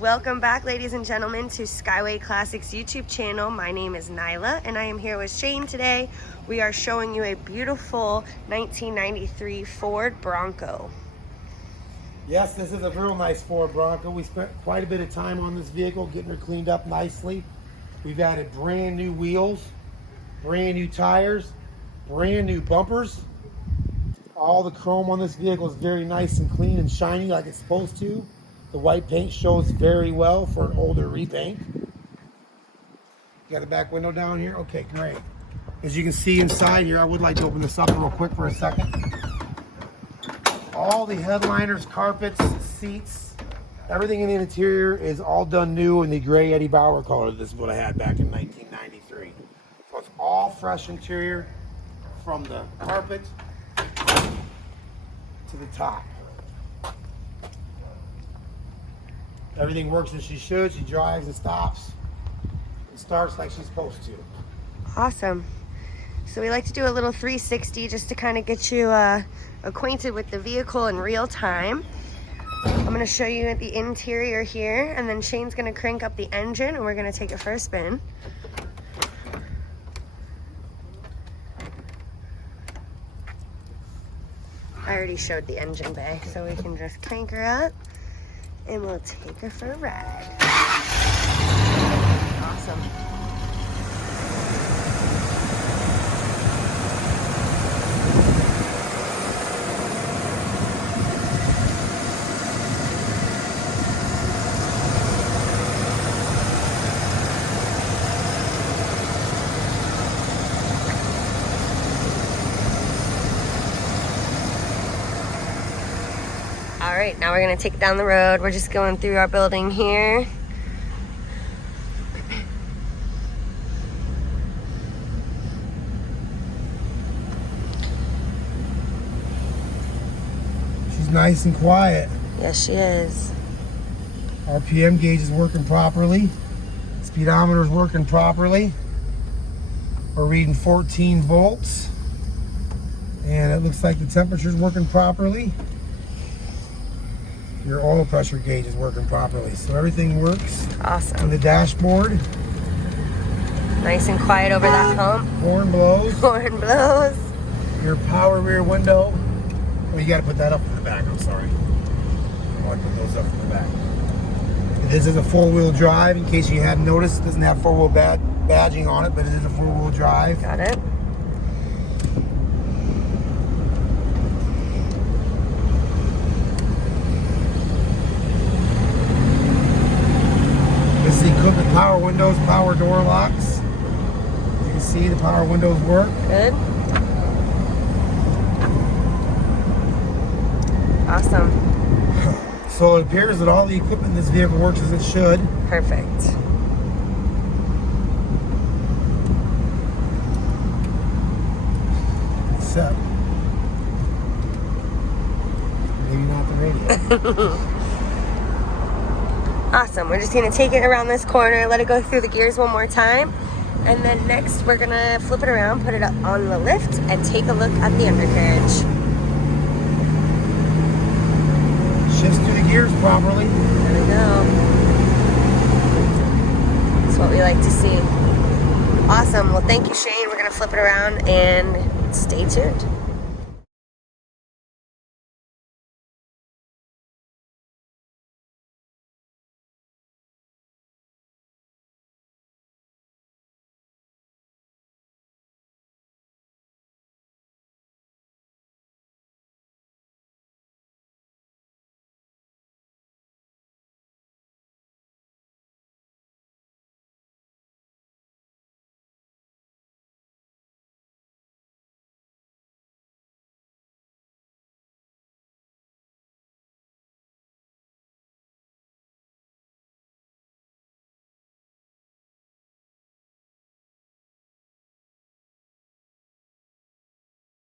Welcome back, ladies and gentlemen, to Skyway Classics YouTube channel. My name is Nyla and I am here with Shane today. We are showing you a beautiful 1993 Ford Bronco. Yes, this is a real nice Ford Bronco. We spent quite a bit of time on this vehicle, getting her cleaned up nicely. We've added brand new wheels, brand new tires, brand new bumpers. All the chrome on this vehicle is very nice and clean and shiny like it's supposed to. The white paint shows very well for an older repaint. You got the back window down here? Okay, great. As you can see inside here, I would like to open this up real quick for a second. All the headliners, carpets, seats, everything in the interior is all done new in the gray Eddie Bauer color. This is what I had back in 1993. So it's all fresh interior from the carpet to the top. Everything works as she should. She drives and stops and starts like she's supposed to. Awesome. So we like to do a little 360 just to kind of get you acquainted with the vehicle in real time. I'm going to show you the interior here, and then Shane's going to crank up the engine and we're going to take it for a spin. I already showed the engine bay, so we can just crank her up and we'll take her for a ride. Awesome. All right, now we're gonna take it down the road. We're just going through our building here. She's nice and quiet. Yes, she is. RPM gauge is working properly. Speedometer is working properly. We're reading 14 volts. And it looks like the temperature is working properly. Your oil pressure gauge is working properly. So everything works. Awesome. On the dashboard. Nice and quiet over that hump. Horn blows. Horn blows. Your power rear window. Oh, you got to put that up from the back. I'm sorry. I want to put those up from the back. This is a four-wheel drive. In case you hadn't noticed, it doesn't have four-wheel badging on it, but it is a four-wheel drive. Got it. This is the equipment power windows, power door locks. You can see the power windows work. Good. Awesome. So it appears that all the equipment in this vehicle works as it should. Perfect. Except, maybe not the radio. Awesome. We're just going to take it around this corner, let it go through the gears one more time, and then next we're going to flip it around, put it up on the lift, and take a look at the undercarriage. Shifts through the gears properly. There we go. That's what we like to see. Awesome. Well, thank you, Shane. We're going to flip it around and stay tuned.